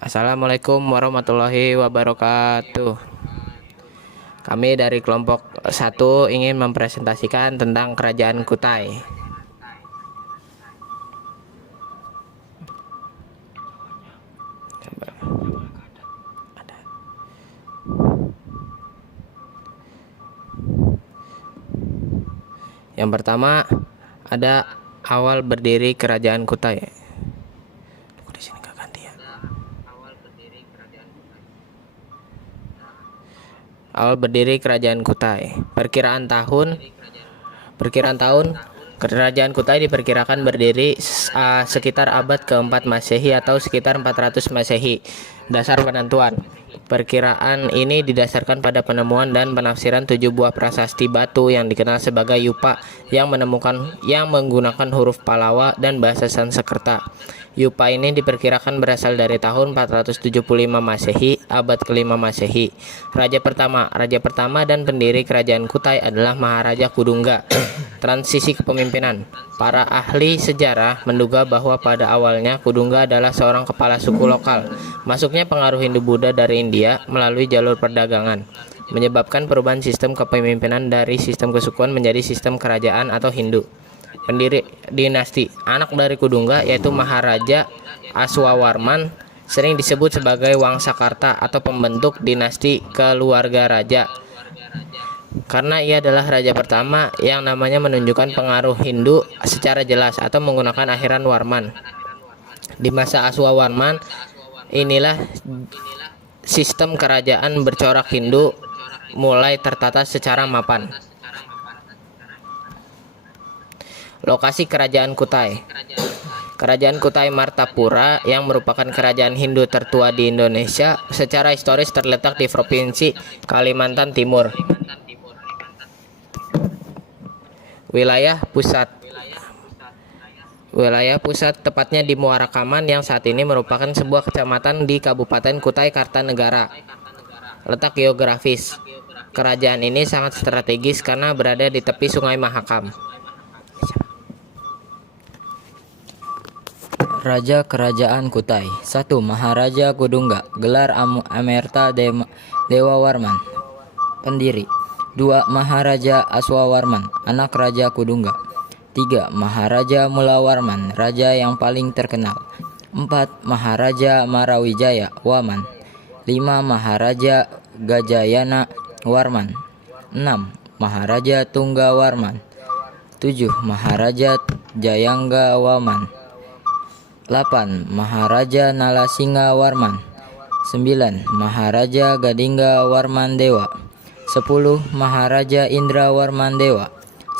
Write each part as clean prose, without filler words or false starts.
Assalamualaikum warahmatullahi wabarakatuh. Kami dari kelompok 1 ingin mempresentasikan tentang Kerajaan Kutai. Yang pertama ada awal berdiri Kerajaan Kutai. Awal berdiri Kerajaan Kutai. Perkiraan tahun Kerajaan Kutai diperkirakan berdiri sekitar abad keempat Masehi atau sekitar 400 Masehi. Dasar penentuan. Perkiraan ini didasarkan pada penemuan dan penafsiran 7 buah prasasti batu yang dikenal sebagai Yupa yang menggunakan huruf Pallava dan bahasa Sanskerta. Yupa ini diperkirakan berasal dari tahun 475 Masehi, abad ke-5 Masehi. Raja pertama dan pendiri Kerajaan Kutai adalah Maharaja Kudungga. Transisi kepemimpinan. Para ahli sejarah menduga bahwa pada awalnya Kudungga adalah seorang kepala suku lokal. Masuknya pengaruh Hindu-Buddha dari India melalui jalur perdagangan menyebabkan perubahan sistem kepemimpinan dari sistem kesukuan menjadi sistem kerajaan atau Hindu. Pendiri dinasti. Anak dari Kudungga yaitu Maharaja Aswawarman sering disebut sebagai Wangsakarta atau pembentuk dinasti keluarga raja, karena ia adalah raja pertama yang namanya menunjukkan pengaruh Hindu secara jelas atau menggunakan akhiran Warman. Di masa Aswawarman inilah sistem kerajaan bercorak Hindu mulai tertata secara mapan. Lokasi Kerajaan Kutai. Kerajaan Kutai Martapura yang merupakan kerajaan Hindu tertua di Indonesia secara historis terletak di Provinsi Kalimantan Timur. Wilayah pusat tepatnya di Muara Kaman yang saat ini merupakan sebuah kecamatan di Kabupaten Kutai Kartanegara. Letak geografis. Kerajaan ini sangat strategis karena berada di tepi Sungai Mahakam. Raja Kerajaan Kutai. 1. Maharaja Kudungga. Gelar Amerta Dewa Warman. Pendiri. 2. Maharaja Aswawarman, anak Raja Kudungga. 3. Maharaja Mulawarman, raja yang paling terkenal. 4. Maharaja Marawijaya Waman. 5. Maharaja Gajayana Warman. 6. Maharaja Tunggawarman. 7. Maharaja Jayangga Waman. 8. Maharaja Nalasinga Warman. 9. Maharaja Gadingga Warman Dewa. 10. Maharaja Indra Warman Dewa.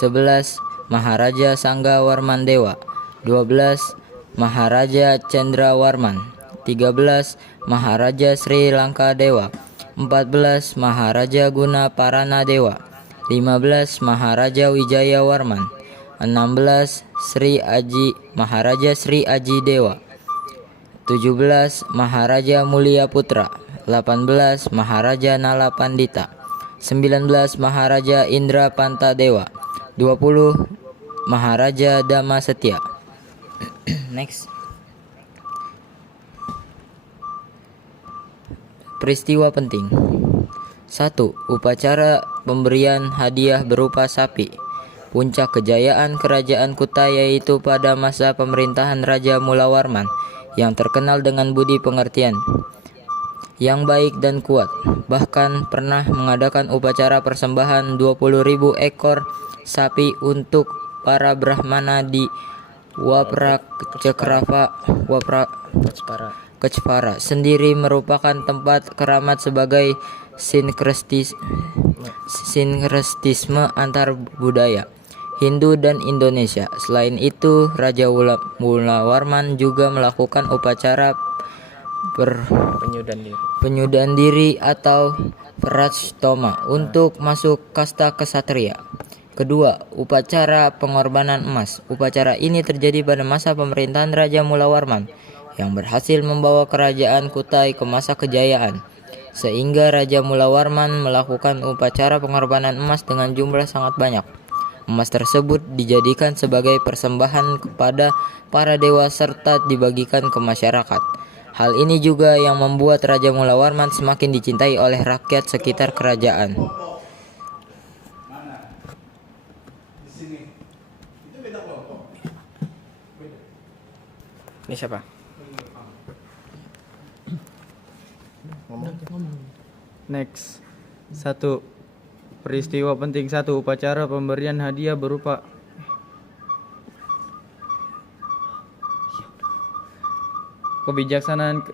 11. Maharaja Sangga Warman Dewa. 12. Maharaja Cendra Warman. 13. Maharaja Sri Lanka Dewa. 14. Maharaja Guna Parana Dewa. 15. Maharaja Wijaya Warman. 16. Maharaja Sri Aji Dewa. 17. Maharaja Mulia Putra. 18. Maharaja Nala Pandita. 19. Maharaja Indra Panta Dewa. 20. Maharaja Dama Setia. Next. Peristiwa penting. 1. Upacara pemberian hadiah berupa sapi. Puncak kejayaan Kerajaan Kutai yaitu pada masa pemerintahan Raja Mulawarman yang terkenal dengan budi pengertian yang baik dan kuat. Bahkan pernah mengadakan upacara persembahan 20.000 ekor sapi untuk para Brahmana di Kechpara sendiri merupakan tempat keramat sebagai sinkretisme antar budaya Hindu dan Indonesia. Selain itu, Raja Mulawarman juga melakukan upacara penyudahan diri atau Prajtoma untuk masuk kasta kesatria. Kedua, upacara pengorbanan emas. Upacara ini terjadi pada masa pemerintahan Raja Mulawarman yang berhasil membawa kerajaan Kutai ke masa kejayaan, sehingga Raja Mulawarman melakukan upacara pengorbanan emas dengan jumlah sangat banyak. Emas tersebut dijadikan sebagai persembahan kepada para dewa serta dibagikan ke masyarakat. Hal ini juga yang membuat Raja Mula Warman semakin dicintai oleh rakyat sekitar kerajaan. Ini siapa? Next. 1. Peristiwa penting 1. Upacara pemberian hadiah berupa kebijakan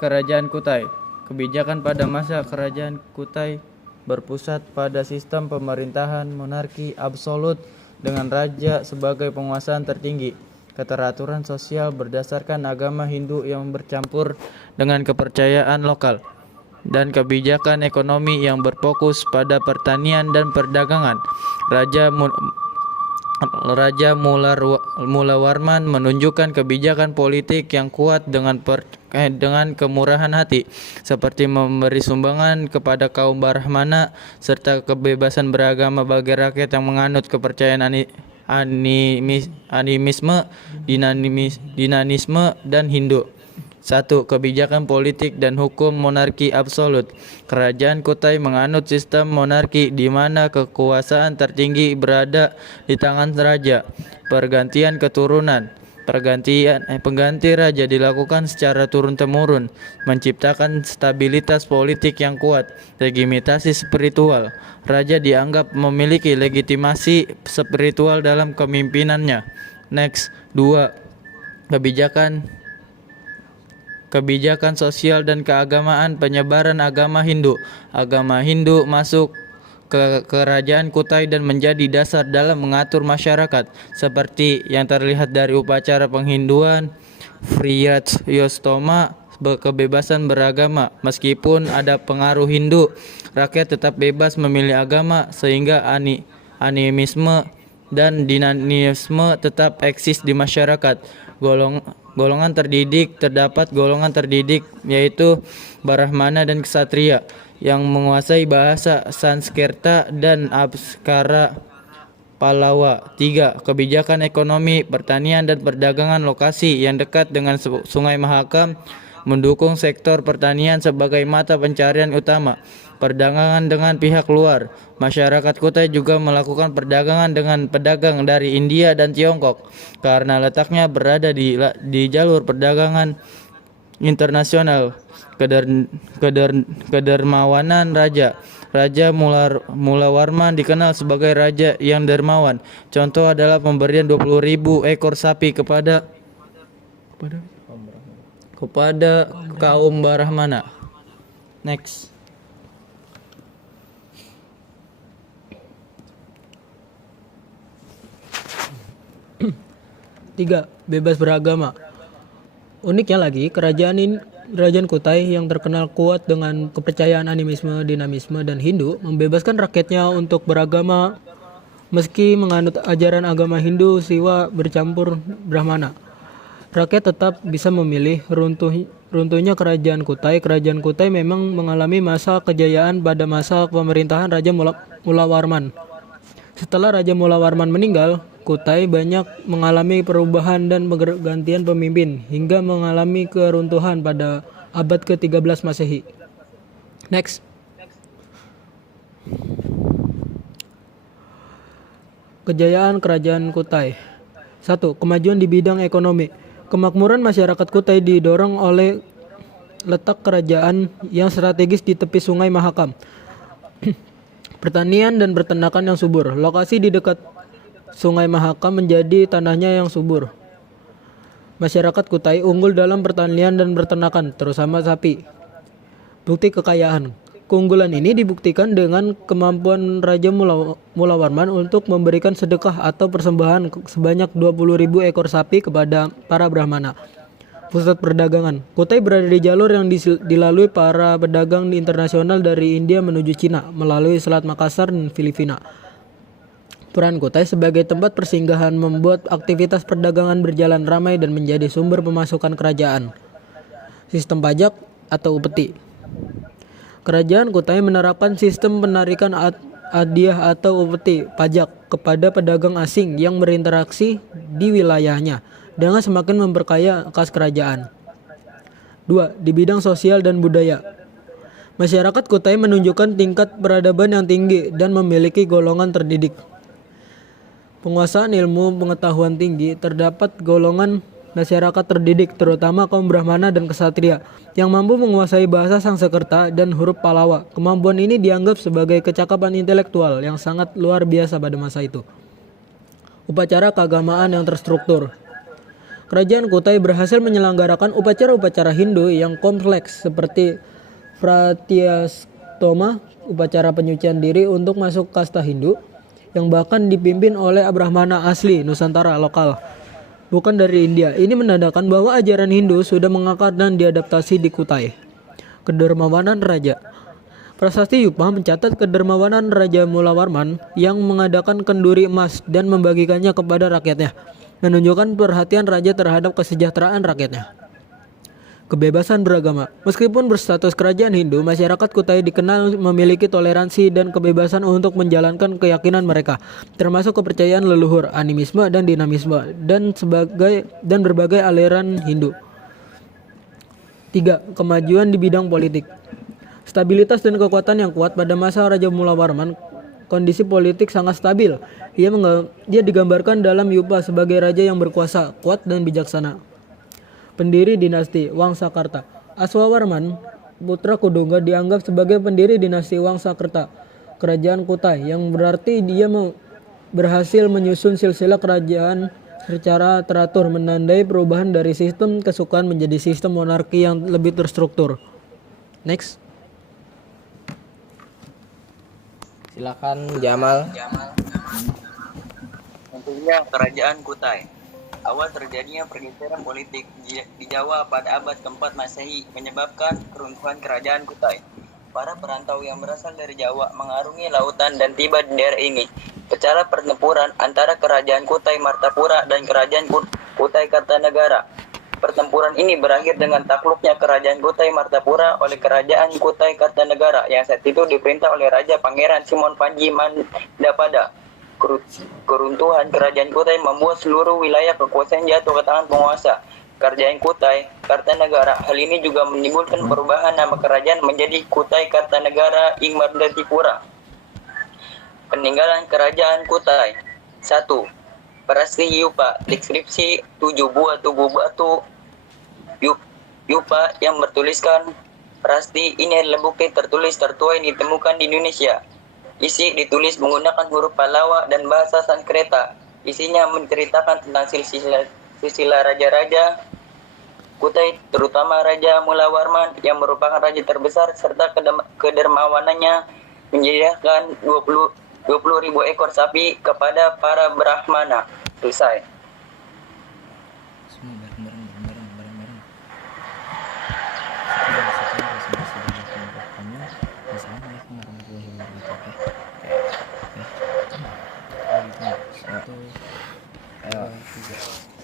Kerajaan Kutai. Kebijakan pada masa Kerajaan Kutai berpusat pada sistem pemerintahan monarki absolut dengan raja sebagai penguasaan tertinggi. Keteraturan sosial berdasarkan agama Hindu yang bercampur dengan kepercayaan lokal, dan kebijakan ekonomi yang berfokus pada pertanian dan perdagangan. Raja Mulawarman menunjukkan kebijakan politik yang kuat dengan kemurahan hati, seperti memberi sumbangan kepada kaum Brahmana serta kebebasan beragama bagi rakyat yang menganut kepercayaan animisme, dinanisme, dan Hindu. 1. Kebijakan politik dan hukum monarki absolut. Kerajaan Kutai menganut sistem monarki di mana kekuasaan tertinggi berada di tangan raja. Pengganti raja dilakukan secara turun-temurun, menciptakan stabilitas politik yang kuat. Legitimasi spiritual. Raja dianggap memiliki legitimasi spiritual dalam kepemimpinannya. Next. 2. Kebijakan sosial dan keagamaan. Penyebaran agama Hindu. Agama Hindu masuk ke kerajaan Kutai dan menjadi dasar dalam mengatur masyarakat, seperti yang terlihat dari upacara penghinduan, Friyatsyostoma, kebebasan beragama. Meskipun ada pengaruh Hindu, rakyat tetap bebas memilih agama, sehingga animisme dan dinanisme tetap eksis di masyarakat. Terdapat golongan terdidik, yaitu Brahmana dan Ksatria, yang menguasai bahasa Sanskerta dan Apskara Pallawa. 3. Kebijakan ekonomi, pertanian, dan perdagangan. Lokasi yang dekat dengan Sungai Mahakam mendukung sektor pertanian sebagai mata pencarian utama. Perdagangan dengan pihak luar. Masyarakat Kutai juga melakukan perdagangan dengan pedagang dari India dan Tiongkok karena letaknya berada di jalur perdagangan internasional. Kedermawanan raja. Raja Mulawarman dikenal sebagai raja yang dermawan. Contoh adalah pemberian 20.000 ekor sapi kepada kaum Brahmana. Next. 3. Bebas beragama. Uniknya lagi, kerajaan Kutai yang terkenal kuat dengan kepercayaan animisme, dinamisme, dan Hindu membebaskan rakyatnya untuk beragama meski menganut ajaran agama Hindu Siwa bercampur Brahmana. Rakyat tetap bisa memilih. Runtuhnya kerajaan Kutai memang mengalami masa kejayaan pada masa pemerintahan Raja Mulawarman. Setelah Raja Mulawarman meninggal, Kutai banyak mengalami perubahan dan pergantian pemimpin hingga mengalami keruntuhan pada abad ke-13 Masehi. Next. Kejayaan Kerajaan Kutai. 1. Kemajuan di bidang ekonomi. Kemakmuran masyarakat Kutai didorong oleh letak kerajaan yang strategis di tepi Sungai Mahakam. Pertanian dan peternakan yang subur. Lokasi di dekat Sungai Mahakam menjadi tanahnya yang subur. Masyarakat Kutai unggul dalam pertanian dan peternakan, terutama sapi. Bukti kekayaan. Keunggulan ini dibuktikan dengan kemampuan Raja Mulawarman untuk memberikan sedekah atau persembahan sebanyak 20.000 ekor sapi kepada para Brahmana. Pusat perdagangan. Kutai berada di jalur yang dilalui para pedagang internasional dari India menuju Cina melalui Selat Makassar dan Filipina. Peran Kutai sebagai tempat persinggahan membuat aktivitas perdagangan berjalan ramai dan menjadi sumber pemasukan kerajaan. Sistem pajak atau upeti. Kerajaan Kutai menerapkan sistem penarikan hadiah atau upeti pajak kepada pedagang asing yang berinteraksi di wilayahnya dengan semakin memperkaya kas kerajaan. 2. Di bidang sosial dan budaya. Masyarakat Kutai menunjukkan tingkat peradaban yang tinggi dan memiliki golongan terdidik. Penguasaan ilmu pengetahuan tinggi, terdapat golongan masyarakat terdidik terutama kaum Brahmana dan Ksatria yang mampu menguasai bahasa Sanskerta dan huruf Pallawa. Kemampuan ini dianggap sebagai kecakapan intelektual yang sangat luar biasa pada masa itu. Upacara keagamaan yang terstruktur. Kerajaan Kutai berhasil menyelenggarakan upacara-upacara Hindu yang kompleks seperti Pratyastoma, upacara penyucian diri untuk masuk kasta Hindu, yang bahkan dipimpin oleh Brahmana asli Nusantara lokal, bukan dari India. Ini menandakan bahwa ajaran Hindu sudah mengakar dan diadaptasi di Kutai. Kedermawanan Raja. Prasasti Yupa mencatat kedermawanan Raja Mulawarman yang mengadakan kenduri emas dan membagikannya kepada rakyatnya, menunjukkan perhatian raja terhadap kesejahteraan rakyatnya. Kebebasan beragama. Meskipun berstatus kerajaan Hindu, masyarakat Kutai dikenal memiliki toleransi dan kebebasan untuk menjalankan keyakinan mereka, termasuk kepercayaan leluhur, animisme dan dinamisme, dan berbagai aliran Hindu. 3. Kemajuan di bidang politik. Stabilitas dan kekuatan yang kuat pada masa Raja Mulawarman. Kondisi politik sangat stabil. Dia digambarkan dalam Yupa sebagai raja yang berkuasa, kuat dan bijaksana. Pendiri dinasti Wangsakerta. Aswawarman, putra Kudungga, dianggap sebagai pendiri dinasti Wangsakerta, kerajaan Kutai, yang berarti dia berhasil menyusun silsilah kerajaan secara teratur, menandai perubahan dari sistem kesukaan menjadi sistem monarki yang lebih terstruktur. Next. Silakan Jamal. Tentunya kerajaan Kutai. Awal terjadinya pergeseran politik di Jawa pada abad keempat Masehi menyebabkan keruntuhan kerajaan Kutai. Para perantau yang berasal dari Jawa mengarungi lautan dan tiba di daerah ini. Pecahlah pertempuran antara kerajaan Kutai Martapura dan kerajaan Kutai Kartanegara. Pertempuran ini berakhir dengan takluknya kerajaan Kutai Martapura oleh kerajaan Kutai Kartanegara yang saat itu diperintah oleh Raja Pangeran Simon Panji Mandapada. Keruntuhan kerajaan Kutai membuat seluruh wilayah kekuasaan jatuh ke tangan penguasa kerajaan Kutai Kartanegara. Hal ini juga menimbulkan perubahan nama kerajaan menjadi Kutai Kartanegara ing Mardatipura. Peninggalan kerajaan Kutai. 1. Prasasti Yupa. Deskripsi 7 buah tubuh batu Yupa yang bertuliskan prasasti ini adalah bukti tertulis tertua yang ditemukan di Indonesia. Isi ditulis menggunakan huruf Pallawa dan bahasa Sanskerta. Isinya menceritakan tentang silsilah raja-raja Kutai, terutama Raja Mulawarman yang merupakan raja terbesar serta kedermawanannya menyediakan 20.000 ekor sapi kepada para Brahmana. Selesai.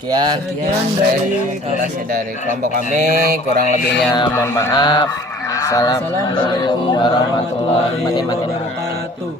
Sekian presentasi dari kelompok kami, kurang lebihnya mohon maaf. Assalamualaikum warahmatullahi wabarakatuh.